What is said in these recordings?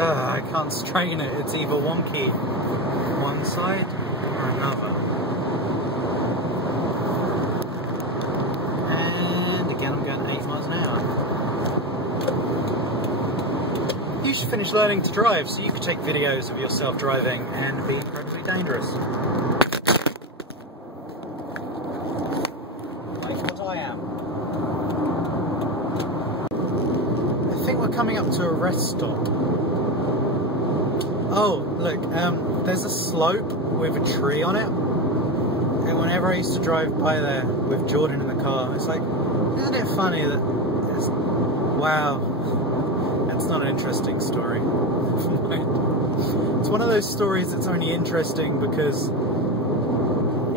I can't straighten it. It's either wonky one side or another. And again, I'm going 8 miles an hour. You should finish learning to drive so you can take videos of yourself driving and be incredibly dangerous. Like what I am. I think we're coming up to a rest stop. Oh, look, there's a slope with a tree on it, and whenever I used to drive by there with Jordan in the car, it's like, isn't it funny that it's, wow, that's not an interesting story. It's one of those stories that's only interesting because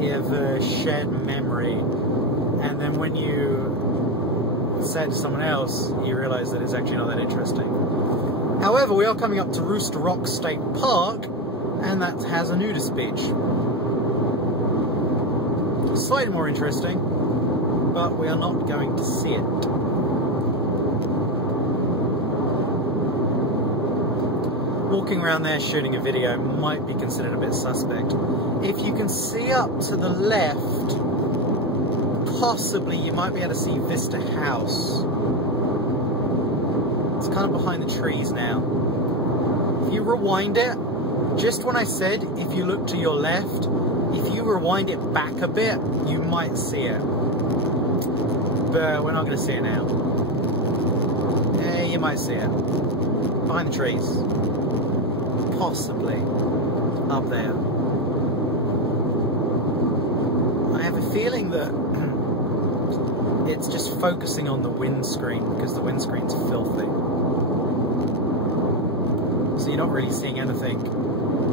you have a shared memory, and then when you say it to someone else, you realise that it's actually not that interesting. However, we are coming up to Rooster Rock State Park, and that has a nudist beach. Slightly more interesting, but we are not going to see it. Walking around there shooting a video might be considered a bit suspect. If you can see up to the left, possibly you might be able to see Vista House. It's kind of behind the trees now. If you rewind it, just when I said if you look to your left, if you rewind it back a bit, you might see it. But we're not going to see it now. Yeah, you might see it. Behind the trees. Possibly. Up there. I have a feeling that it's just focusing on the windscreen because the windscreen's filthy. So you're not really seeing anything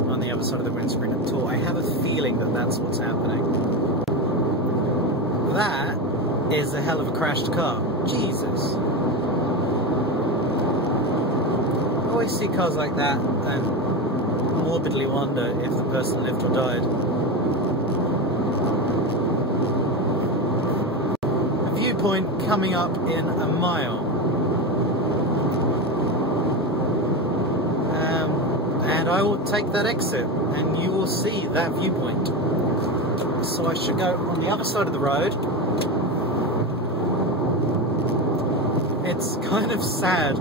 on the other side of the windscreen at all. I have a feeling that that's what's happening. That is a hell of a crashed car. Jesus. I always see cars like that and morbidly wonder if the person lived or died. A viewpoint coming up in a mile. And I will take that exit and you will see that viewpoint. So I should go on the other side of the road. It's kind of sad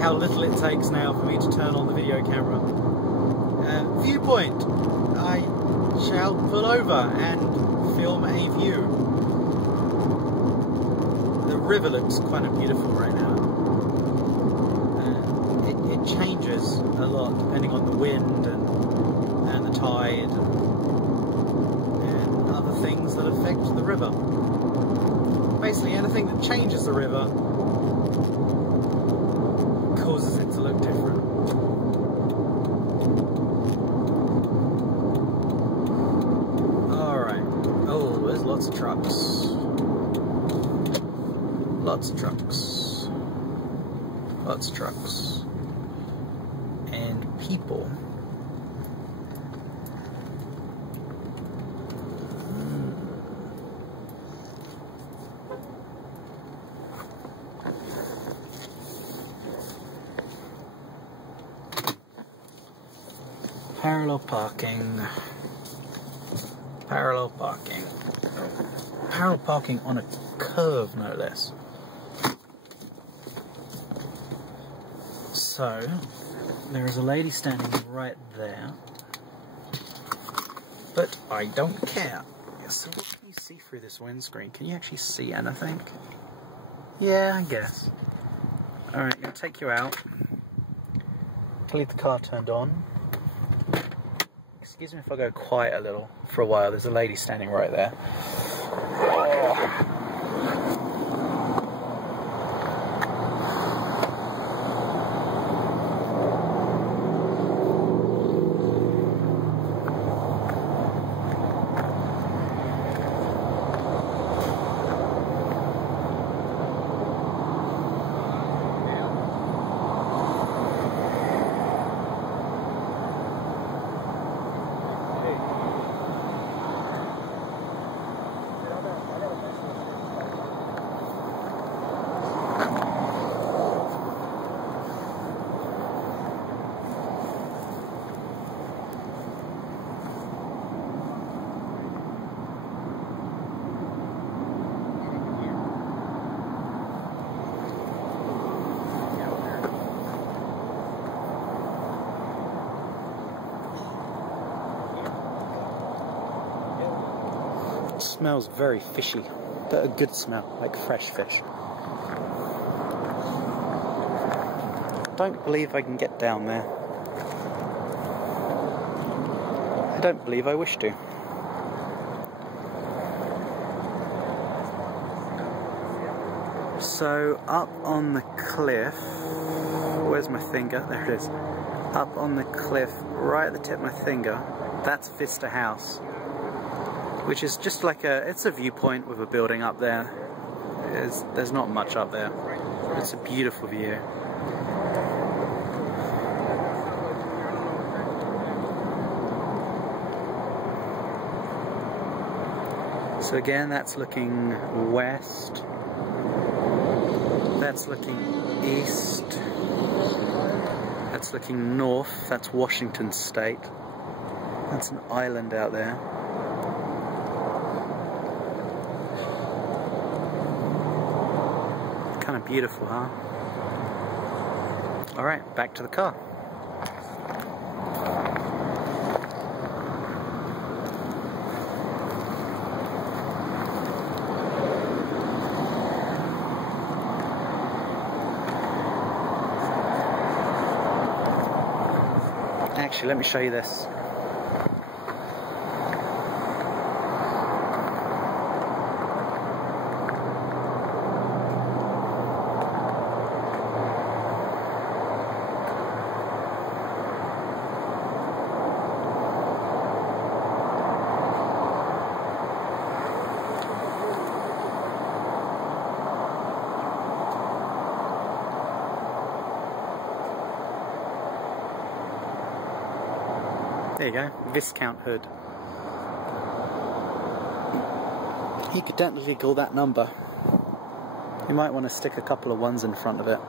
how little it takes now for me to turn on the video camera. Viewpoint. I shall pull over and film a view. The river looks kind of beautiful right now. It changes a lot depending on the wind and the tide and other things that affect the river. Basically anything that changes the river causes it to look different. Alright. Oh, there's lots of trucks. Lots of trucks. Lots of trucks. And people. Parallel parking. Parallel parking. Parallel parking on a curve, no less. So, there is a lady standing right there. But I don't care. So what can you see through this windscreen? Can you actually see anything? Yeah, I guess. Alright, I'm going to take you out. Leave the car turned on. Excuse me if I go quiet a little for a while. There's a lady standing right there. Oh. smells very fishy, but a good smell, like fresh fish. Don't believe I can get down there. I don't believe I wish to. So up on the cliff, where's my finger? There it is. Up on the cliff, right at the tip of my finger, that's Vista House, which is just like it's a viewpoint with a building up there. There's not much up there. It's a beautiful view. So again, that's looking west. That's looking east. That's looking north. That's Washington State. That's an island out there. Kind of beautiful, huh? Alright, back to the car. Actually, let me show you this. There you go, Viscount Hood. You could definitely call that number. You might want to stick a couple of ones in front of it.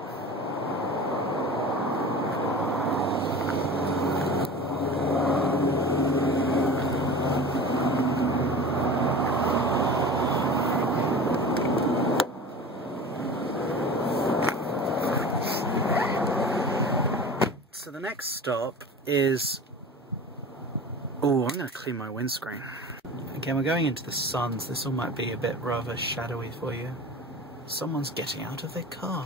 So the next stop is... Oh, I'm going to clean my windscreen. Again, we're going into the sun, so this all might be a bit rather shadowy for you. Someone's getting out of their car.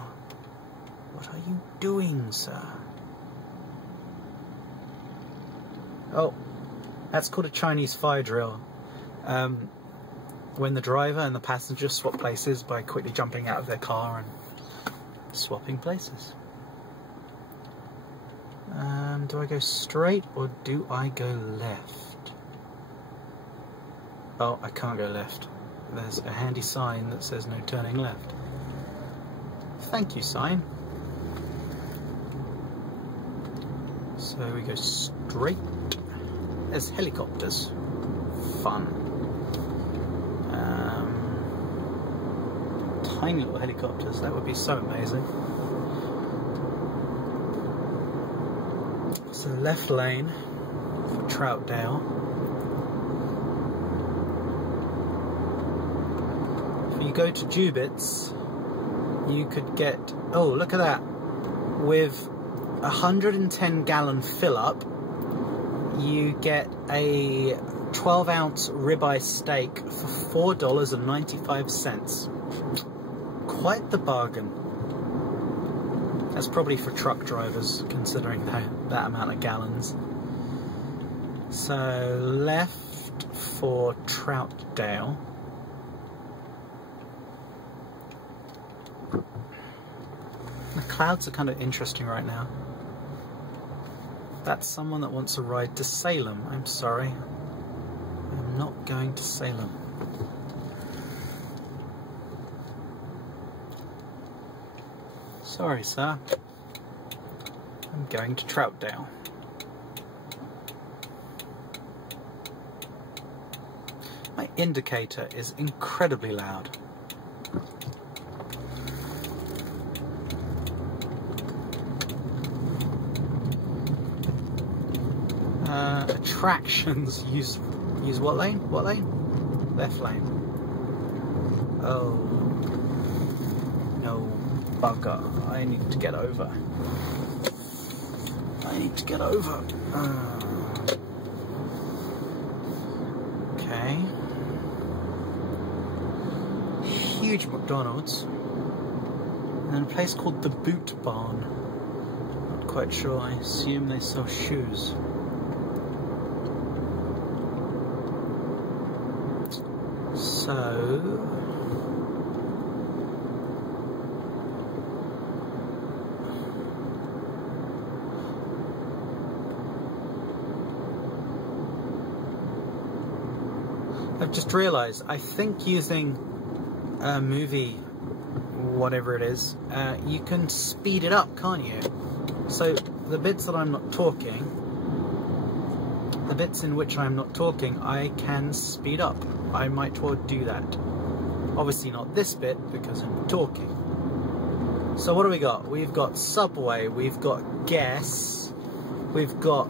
What are you doing, sir? Oh, that's called a Chinese fire drill. When the driver and the passenger swap places by quickly jumping out of their car and swapping places. Do I go straight or do I go left? Oh, I can't go left. There's a handy sign that says no turning left. Thank you, sign. So we go straight. There's helicopters. Fun. Tiny little helicopters, that would be so amazing. So left lane for Troutdale. If you go to Jubitz, you could get, oh look at that, with 110 gallon fill up, you get a 12-ounce ribeye steak for $4.95. Quite the bargain. That's probably for truck drivers, considering that amount of gallons. So, left for Troutdale. The clouds are kind of interesting right now. That's someone that wants a ride to Salem. I'm sorry. I'm not going to Salem. Sorry, sir. I'm going to Troutdale. My indicator is incredibly loud. Attractions use what lane? What lane? Left lane. Oh. No. Bugger. I need to get over. I need to get over. Okay. huge McDonald's, and a place called the Boot Barn. Not quite sure, I assume they sell shoes. So... I've just realised, I think using a movie, whatever it is, you can speed it up, can't you? So the bits that I'm not talking, the bits in which I'm not talking, I can speed up. I might well do that. Obviously not this bit, because I'm talking. So what do we got? We've got Subway, we've got Guess, we've got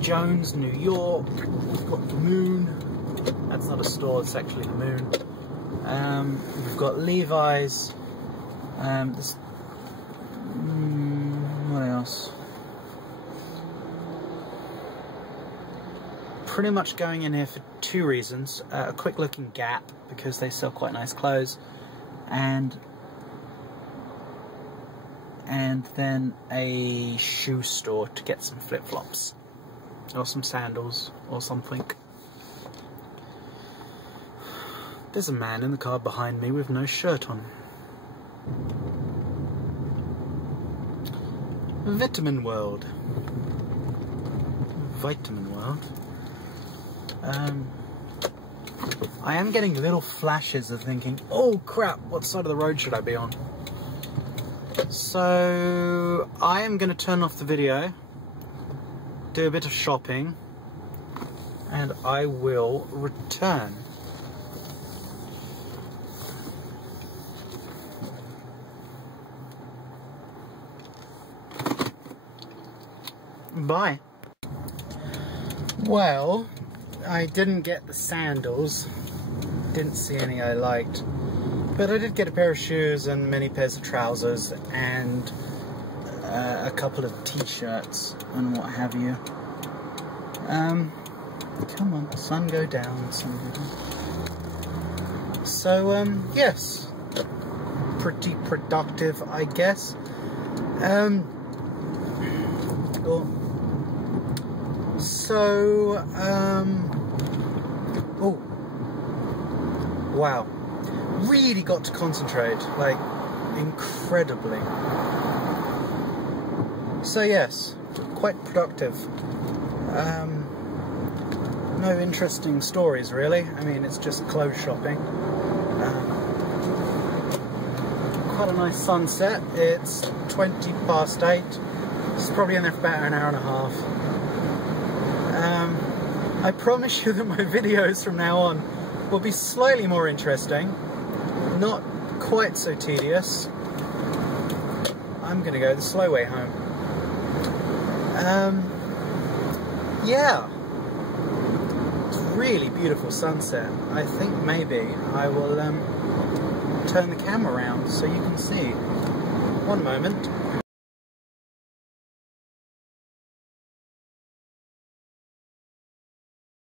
Jones, New York, we've got the Moon. That's not a store, it's actually the Moon. We've got Levi's. What else? Pretty much going in here for two reasons. A quick look in Gap, because they sell quite nice clothes. And then a shoe store to get some flip-flops. Or some sandals, or something. There's a man in the car behind me with no shirt on. Vitamin World. Vitamin World. I am getting little flashes of thinking, oh crap, what side of the road should I be on? So, I am going to turn off the video, do a bit of shopping, and I will return. Bye. Well, I didn't get the sandals, didn't see any I liked, but I did get a pair of shoes and many pairs of trousers and a couple of t-shirts and what have you. Come on, sun go down, sun go down. So, yes, pretty productive, I guess. Oh, wow, really got to concentrate, like, incredibly. So yes, quite productive. No interesting stories, really. I mean, it's just clothes shopping. Quite a nice sunset. It's 8:20. It's probably in there for about an hour and a half. I promise you that my videos from now on will be slightly more interesting, not quite so tedious. I'm gonna go the slow way home. Yeah, it's a really beautiful sunset. I think maybe I will turn the camera around so you can see. One moment.